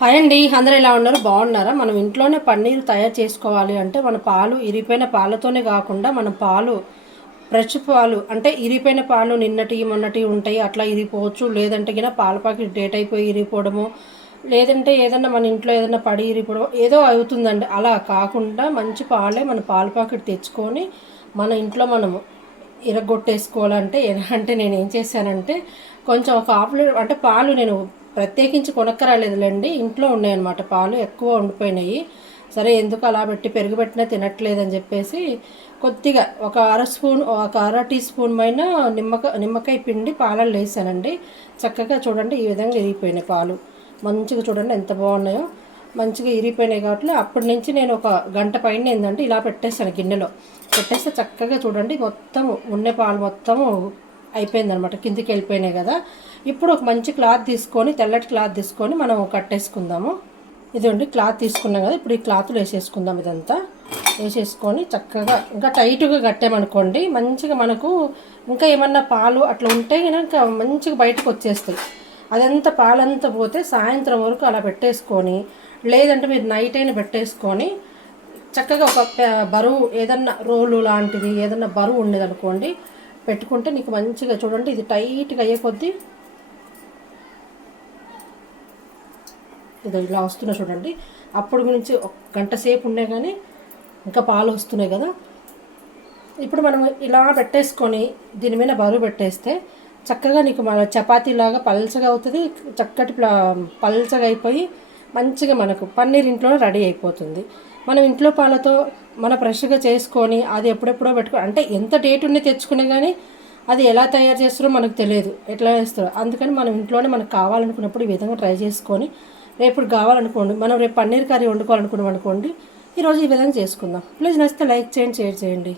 Hi అండి, అందరూ ఎలా ఉన్నారు? బాగున్నారా? మనం ఇంట్లోనే పన్నీర్ తయారు చేసుకోవాలి అంటే మన పాలు ఇరిగిపోయిన పాలతోనే కాకుండా మన పాలు ఫ్రెష్ పాలు అంటే ఇరిగిపోయిన పాలు నిన్నటి మొన్నటి ఉంటాయి, అట్లా ఇరిగిపోవచ్చు. లేదంటే గిన పాల ప్యాకెట్ డేట్ అయిపోయి ఇరిగిపోవడము, లేదంటే ఏదన్నా మన ఇంట్లో ఏదన్నా పడి ఇరిగిపోవడం ఏదో అవుతుందండి. అలా కాకుండా మంచి పాలే మన పాల ప్యాకెట్ తెచ్చుకొని మన ఇంట్లో మనము ఇరగొట్టేసుకోవాలంటే ఎలా అంటే నేను ఏం చేశానంటే కొంచెం ఒక హాఫ్ లీటర్ అంటే పాలు నేను ప్రత్యేకించి కొనక్కరాలేదులేండి, ఇంట్లో ఉన్నాయన్నమాట. పాలు ఎక్కువ ఉండిపోయినాయి. సరే ఎందుకు అలా పెట్టి పెరుగు పెట్టినా తినట్లేదని చెప్పేసి కొద్దిగా ఒక అర టీ స్పూన్ పైన నిమ్మకాయ పిండి పాలల్లో వేసానండి. చక్కగా చూడండి ఈ విధంగా ఇరిగిపోయినాయి పాలు. మంచిగా చూడండి ఎంత బాగున్నాయో, మంచిగా ఇరిగిపోయినాయి. కాబట్టి అప్పటి నుంచి నేను ఒక గంట పైన ఏంటంటే ఇలా పెట్టేస్తాను, గిన్నెలో పెట్టేస్తే చక్కగా చూడండి మొత్తం ఉన్నే పాలు మొత్తము అయిపోయిందనమాట, కిందికి వెళ్ళిపోయినాయి కదా. ఇప్పుడు ఒక మంచి క్లాత్ తీసుకొని, తెల్లటి క్లాత్ తీసుకొని మనం కట్టేసుకుందాము. ఇదండి క్లాత్ తీసుకున్నాం కదా, ఇప్పుడు ఈ క్లాత్లో వేసేసుకుందాం. ఇదంతా వేసేసుకొని చక్కగా ఇంకా టైట్గా కట్టామనుకోండి, మంచిగా మనకు ఇంకా ఏమన్నా పాలు అట్లా ఉంటే ఇంకా మంచిగా బయటకు వచ్చేస్తాయి. అదంతా పాలంతా పోతే సాయంత్రం వరకు అలా పెట్టేసుకొని, లేదంటే మీరు నైట్ అయినా పెట్టేసుకొని చక్కగా ఒక బరువు ఏదన్నా రోలు లాంటిది ఏదన్నా బరువు ఉండేదనుకోండి పెట్టుకుంటే నీకు మంచిగా చూడండి ఇది టైట్గా అయ్యే కొద్దీ ఇది ఇలా వస్తున్నా చూడండి. అప్పుడు గురించి ఒక గంట సేపు ఉన్నాయి కానీ ఇంకా పాలు వస్తున్నాయి కదా. ఇప్పుడు మనం ఇలా పెట్టేసుకొని దీని మీద బరువు పెట్టేస్తే చక్కగా నీకు మన చపాతీలాగా పల్చగా అవుతుంది. చక్కటి పల్చగా అయిపోయి మంచిగా మనకు పన్నీర్ ఇంట్లోనే రెడీ అయిపోతుంది. మనం ఇంట్లో పాలతో మన ఫ్రెష్గా చేసుకొని అది ఎప్పుడెప్పుడో పెట్టుకో అంటే ఎంత డేట్ ఉండి తెచ్చుకునే కానీ అది ఎలా తయారు చేస్తారో మనకు తెలియదు, ఎట్లా చేస్తారో. అందుకని మనం ఇంట్లోనే మనకు కావాలనుకున్నప్పుడు ఈ విధంగా ట్రై చేసుకొని రేపు కావాలనుకోండి, మనం రేపు పన్నీర్ కర్రీ వండుకోవాలనుకున్నాం అనుకోండి, ఈరోజు ఈ విధంగా చేసుకుందాం. ప్లీజ్ నచ్చితే లైక్ చేయండి, షేర్ చేయండి.